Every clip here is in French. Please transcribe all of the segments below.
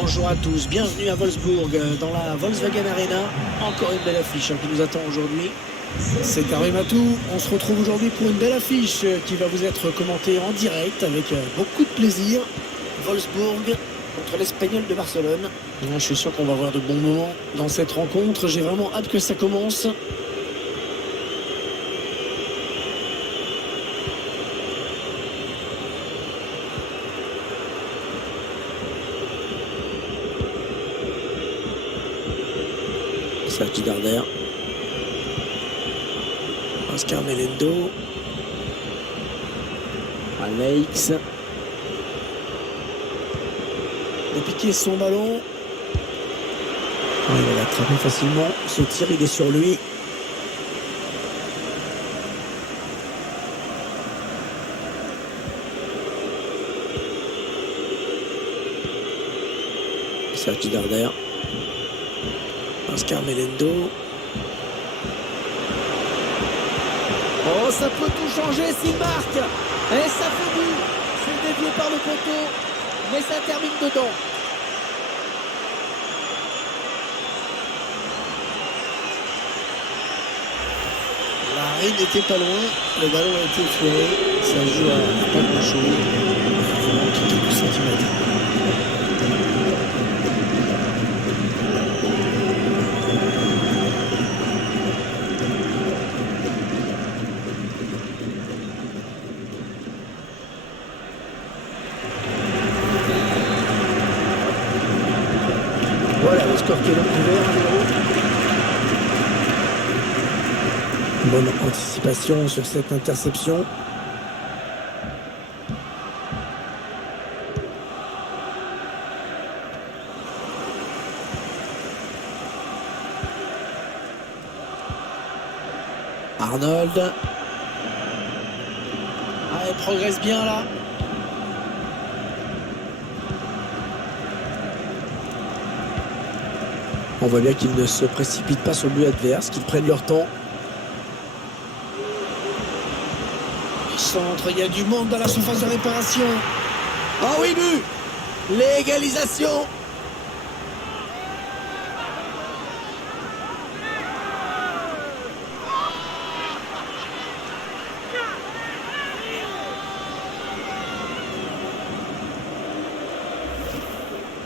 Bonjour à tous, bienvenue à Wolfsburg, dans la Volkswagen Arena. Encore une belle affiche qui nous attend aujourd'hui. C'est Karim Atou, on se retrouve aujourd'hui pour une belle affiche qui va vous être commentée en direct avec beaucoup de plaisir. Wolfsburg contre l'Espagnol de Barcelone. Je suis sûr qu'on va avoir de bons moments dans cette rencontre, j'ai vraiment hâte que ça commence. Sergi Darder, Oscar Melendo, Alex, de piquer son ballon. Il va l'attraper facilement, ce tir il est sur lui. Sergi Darder, Oscar Melendo. Oh, ça peut tout changer s'il marque. Et ça fait but. C'est dévié par le poteau, mais ça termine dedans. L'arrêt n'était pas loin. Le ballon a été effleuré. Ça joue à pas grand chose. Il manque quelques centimètres. Voilà le score qui est donc ouvert, 1-0. Bonne anticipation sur cette interception. Arnold. Ah, elle progresse bien là. On voit bien qu'ils ne se précipitent pas sur le but adverse, qu'ils prennent leur temps. Le centre, il y a du monde dans la surface de réparation. Ah oui, but! L'égalisation!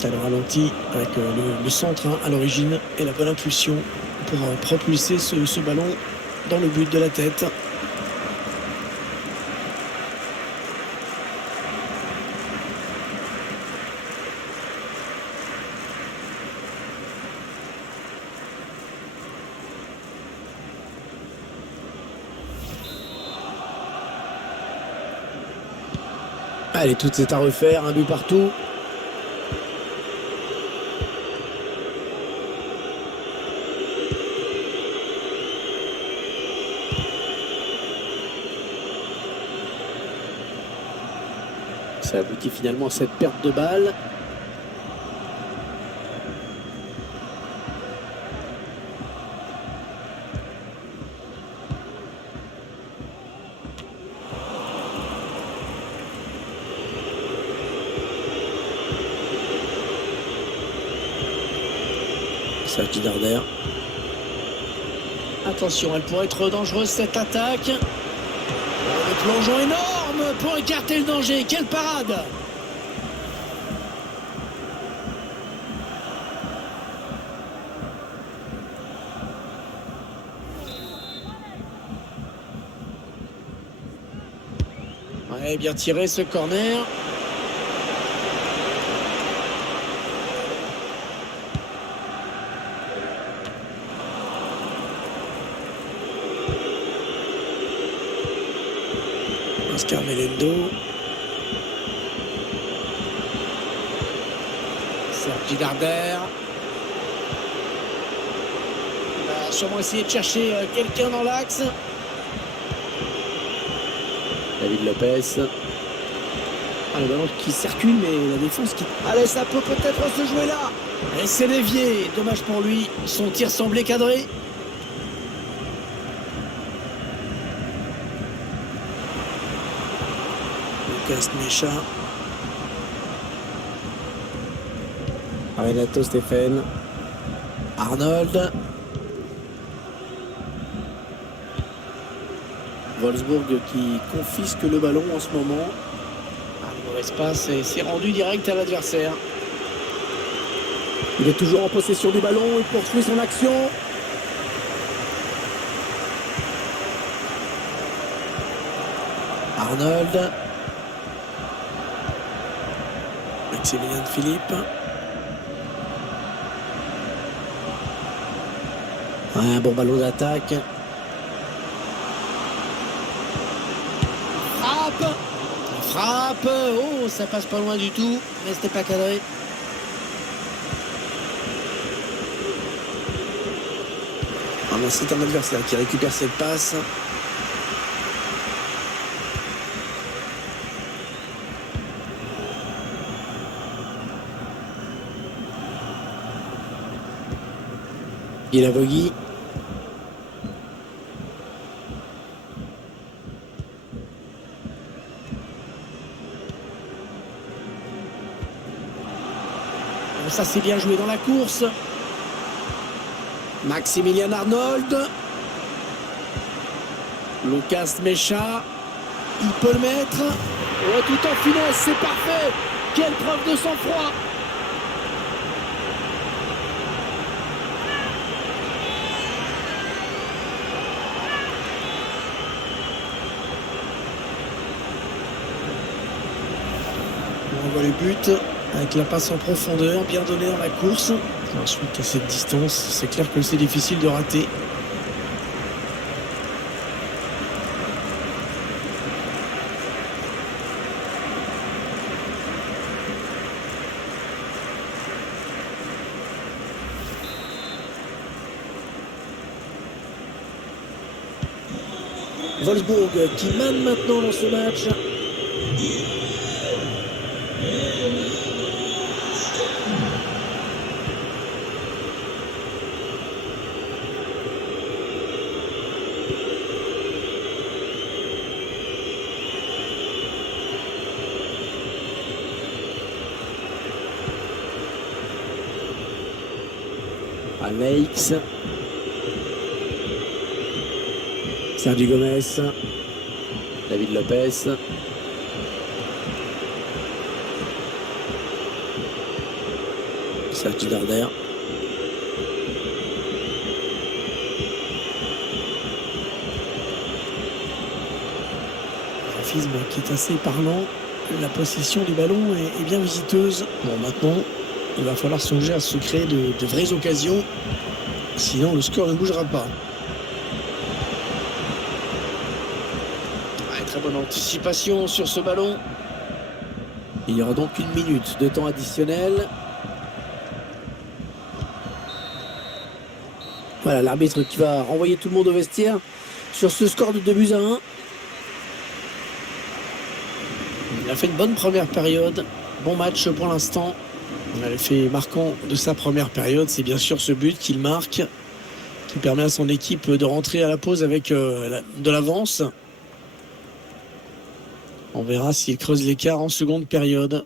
Ça le ralentit avec le centre à l'origine et la bonne impulsion pour propulser ce ballon dans le but de la tête. Allez, tout est à refaire, un but partout. Ça aboutit finalement à cette perte de balle. Sergi Darder. Attention, elle pourrait être dangereuse cette attaque. Le plongeon énorme pour écarter le danger. Quelle parade! Ouais, bien tiré ce corner. Oscar Melendo. Sergi Darder. Il va sûrement essayer de chercher quelqu'un dans l'axe. David Lopez. Ah, le ballon qui circule, mais la défense qui... Allez, ça peut peut-être se jouer là. Et c'est dévié. Dommage pour lui. Son tir semblait cadré. Lucas Mecha. Renato Stéphane. Arnold. Wolfsburg qui confisque le ballon en ce moment. Un mauvais passe et c'est rendu direct à l'adversaire. Il est toujours en possession du ballon, il poursuit son action. Arnold. Maximilien Philippe. Un bon ballon d'attaque. Frappe. Oh, ça passe pas loin du tout, mais c'était pas cadré. Ah non, c'est un adversaire qui récupère cette passe. Guilavogui. Ça c'est bien joué dans la course. Maximilian Arnold. Lucas Mecha. Il peut le mettre. Oh, tout en finesse, c'est parfait. Quelle preuve de sang-froid. On voit les buts. Avec la passe en profondeur, bien donnée dans la course. Ensuite, à cette distance, c'est clair que c'est difficile de rater. Wolfsburg qui mène maintenant dans ce match. Alex. Sergio Gomez. David Lopez. Sergi Darder. Graphisme qui est assez parlant. La possession du ballon est bien visiteuse. Bon, maintenant, il va falloir songer à se créer de vraies occasions. Sinon, le score ne bougera pas. Ouais, très bonne anticipation sur ce ballon. Il y aura donc 1 minute de temps additionnel. Voilà, l'arbitre qui va renvoyer tout le monde au vestiaire sur ce score de 2-1. Il a fait une bonne première période. Bon match pour l'instant. L'effet marquant de sa première période, c'est bien sûr ce but qu'il marque, qui permet à son équipe de rentrer à la pause avec de l'avance. On verra s'il creuse l'écart en seconde période.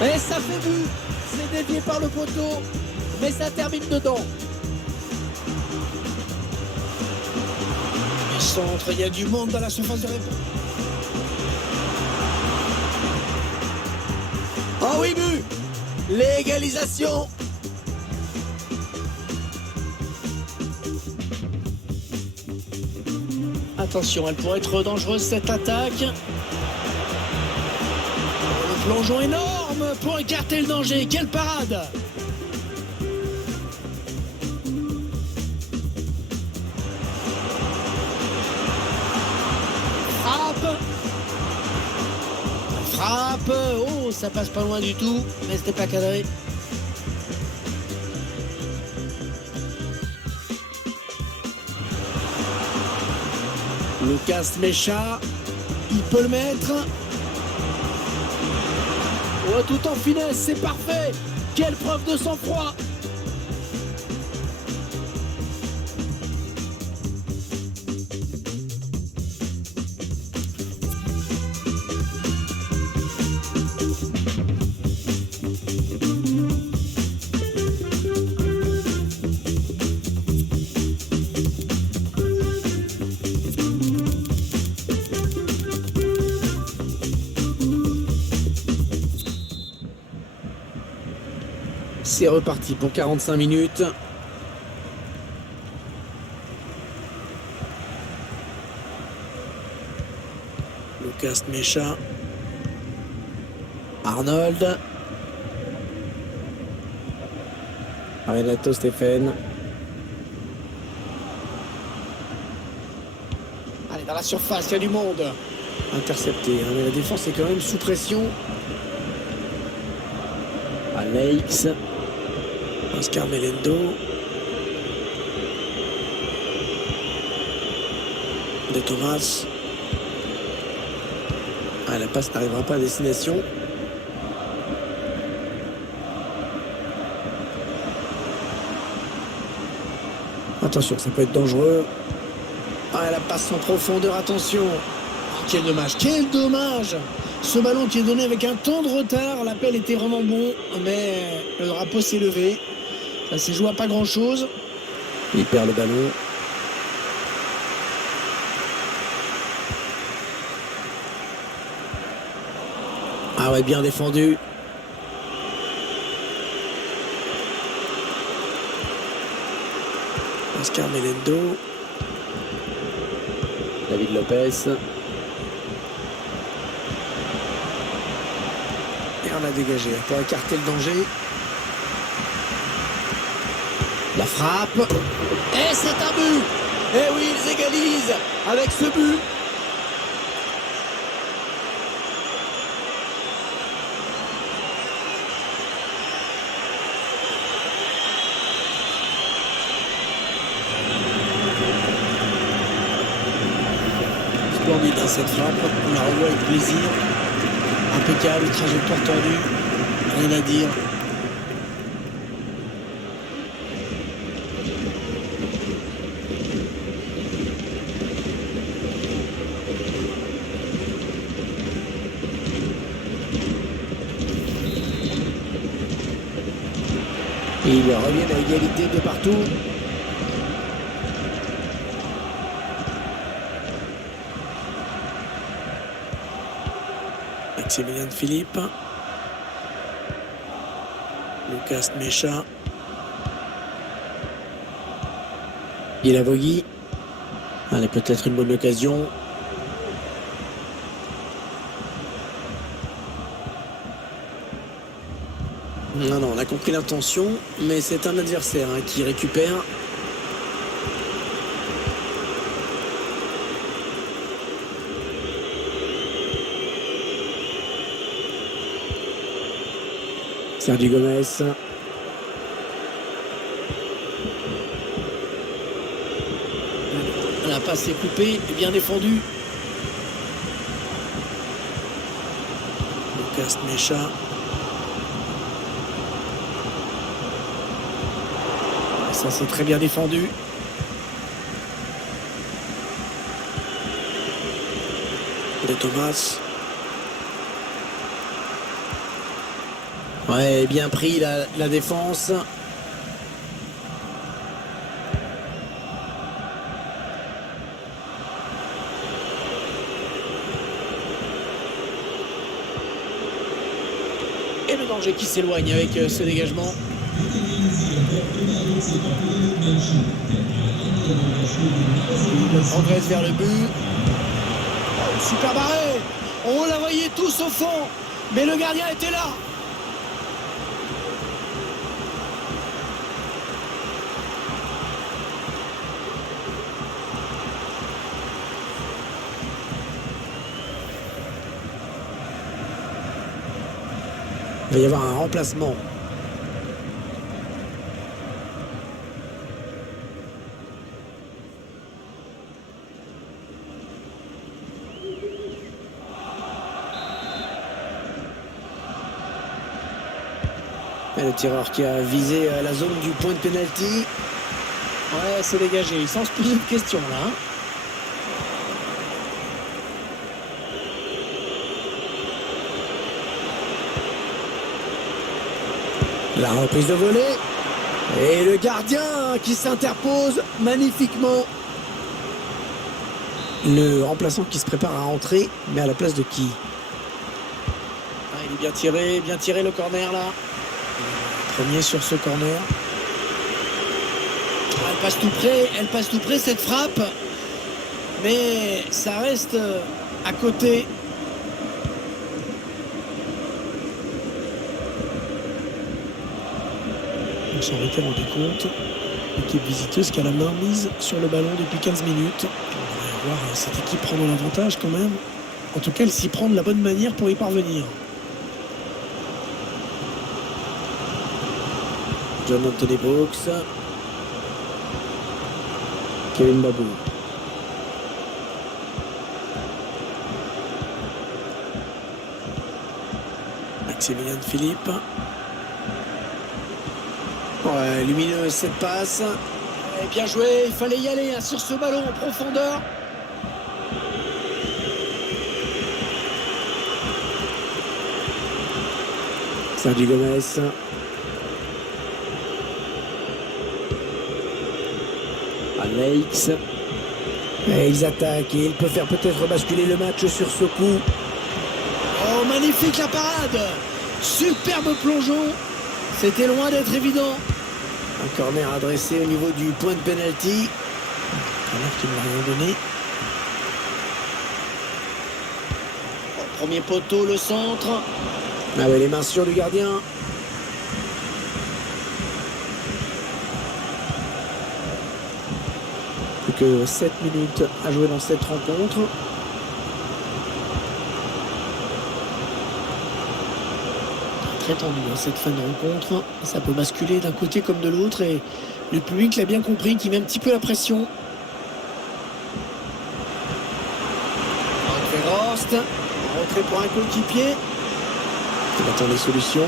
Et ça fait but. C'est dévié par le poteau, mais ça termine dedans. Le centre, il y a du monde dans la surface de réponse. Oh oui, but. L'égalisation. Attention, elle pourrait être dangereuse cette attaque. Le plongeon énorme pour écarter le danger. Quelle parade! Frappe. Oh, ça passe pas loin du tout, mais c'était pas cadré. Lucas Mecha, il peut le mettre. Oh, tout en finesse, c'est parfait. Quelle preuve de sang-froid. C'est reparti pour 45 minutes. Lucas Mecha. Arnold. Renato Stéphane. Allez, dans la surface, il y a du monde. Intercepté, hein, mais la défense est quand même sous pression. Alex. Oscar Melendo. De Thomas. Ah, la passe n'arrivera pas à destination. Attention, ça peut être dangereux. Ah, la passe sans profondeur, attention. Oh, quel dommage, quel dommage. Ce ballon qui est donné avec un temps de retard. L'appel était vraiment bon, mais le drapeau s'est levé. Ça s'est joué à pas grand-chose. Il perd le ballon. Ah ouais, bien défendu. Oscar Melendo. David Lopez. Et on a dégagé pour écarter le danger. La frappe. Et c'est un but. Et oui, ils égalisent avec ce but. Splendide dans cette frappe. On la revoit avec plaisir. Impeccable, trajectoire tordue. Rien à dire. Et ils reviennent à égalité de partout. Maximilien Philippe. Lucas Mecha. Guilavogui. Allez, peut-être une bonne occasion. Non, non, on a compris l'intention, mais c'est un adversaire hein, qui récupère. Sergio Gomez. La passe est coupée et bien défendue. Lucas Mecha. Ça c'est très bien défendu. De Thomas. Ouais, bien pris la défense. Et le danger qui s'éloigne avec ce dégagement. Il progresse vers le but. Super barré. On la voyait tous au fond, mais le gardien était là. Il va y avoir un remplacement. Et le tireur qui a visé la zone du point de pénalty. Ouais, c'est dégagé, sans se poser de questions là. La reprise de volée. Et le gardien qui s'interpose magnifiquement. Le remplaçant qui se prépare à entrer, mais à la place de qui? Il est bien tiré le corner là. Premier sur ce corner. Elle passe tout près cette frappe. Mais ça reste à côté. On s'en était rendu compte. L'équipe visiteuse qui a la main mise sur le ballon depuis 15 minutes. On va voir cette équipe prendre l'avantage quand même. En tout cas, elle s'y prend de la bonne manière pour y parvenir. John Anthony Brooks. Kevin Babou. Maximilien Philippe. Ouais, lumineuse cette passe. Ouais, bien joué, il fallait y aller hein, sur ce ballon en profondeur. Sergio Gomez. Alex. Et ils attaquent et il peut faire peut-être basculer le match sur ce coup. Oh, magnifique la parade. Superbe plongeon. C'était loin d'être évident. Un corner adressé au niveau du point de pénalty. Un corner qui ne m'a rien donné. Au premier poteau, le centre. Ah ouais, les mains sûres du gardien. Plus que 7 minutes à jouer dans cette rencontre. Très tendu hein, cette fin de rencontre. Ça peut basculer d'un côté comme de l'autre et le public l'a bien compris, qui met un petit peu la pression. Rost, en retrait pour un coéquipier. Il attend les solutions.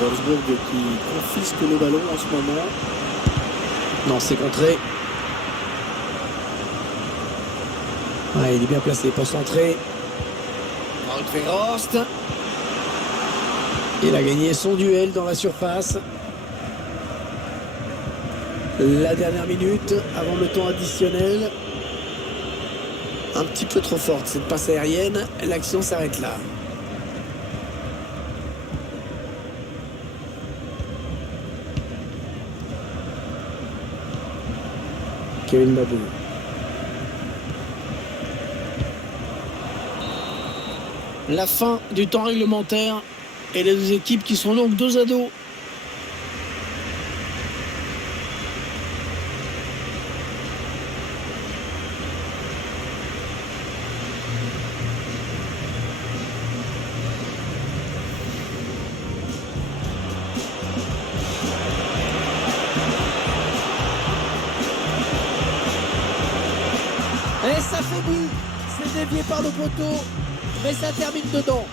Wolfsburg qui confisque le ballon en ce moment. Non, c'est contré. Ouais, il est bien placé pour centrer. Rost. Il a gagné son duel dans la surface. La dernière minute avant le temps additionnel. Un petit peu trop forte cette passe aérienne. L'action s'arrête là. Kevin Babou. La fin du temps réglementaire et les deux équipes qui sont donc dos à dos. Et ça fait but. C'est dévié par le poteau. Mais ça termine dedans.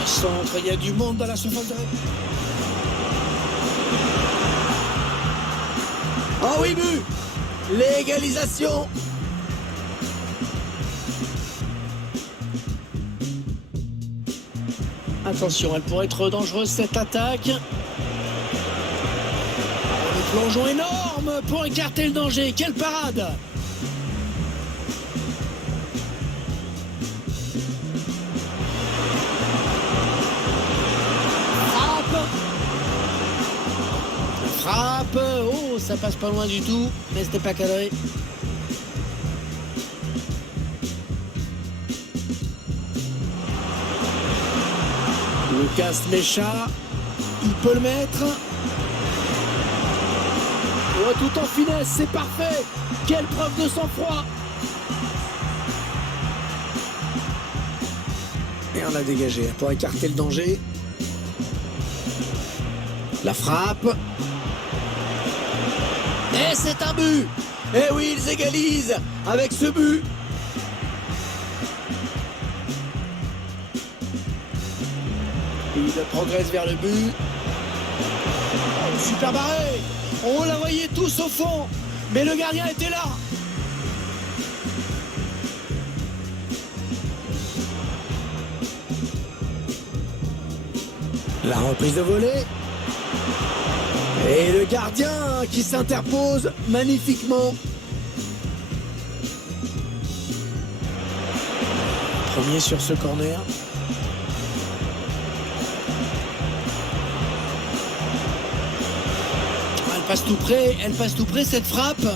Le centre, il y a du monde dans la surface de... Oh oui, but. L'égalisation. Attention, elle pourrait être dangereuse cette attaque. Le plongeon énorme pour écarter le danger. Quelle parade! Frappe. Oh, ça passe pas loin du tout, mais c'était pas cadré. Lucas Mécha, il peut le mettre. Oh, tout en finesse, c'est parfait. Quelle preuve de sang-froid. Et on a dégagé pour écarter le danger. La frappe. Et c'est un but. Eh oui, ils égalisent avec ce but. Il progresse vers le but. Oh, super barré. On la voyait tous au fond, mais le gardien était là. La reprise de volée. Et le gardien qui s'interpose magnifiquement. Premier sur ce corner. Elle passe tout près cette frappe.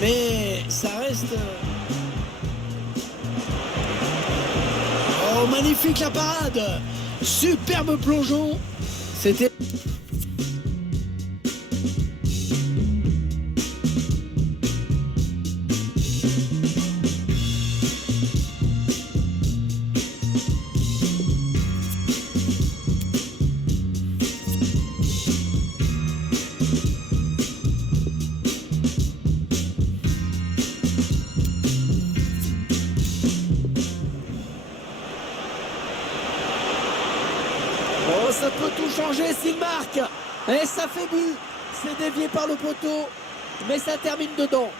Mais ça reste... Oh, magnifique la parade. Superbe plongeon. C'était... Oh, ça peut tout changer s'il marque. Et ça fait but. C'est dévié par le poteau, mais ça termine dedans.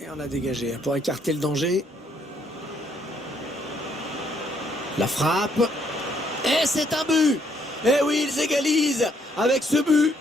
Et on a dégagé pour écarter le danger. La frappe. Et c'est un but. Et oui, ils égalisent avec ce but.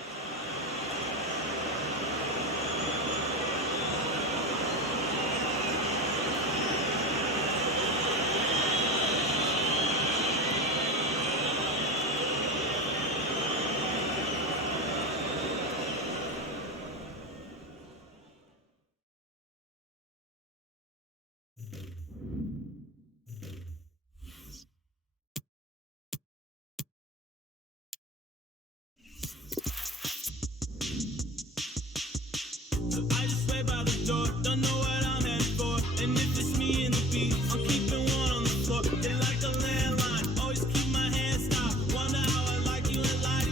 I just wait by the door, don't know what I'm headed for. And if it's me and the beat, I'm keeping one on the floor. Hit like a landline, always keep my hands stopped. Wonder how I like you in life.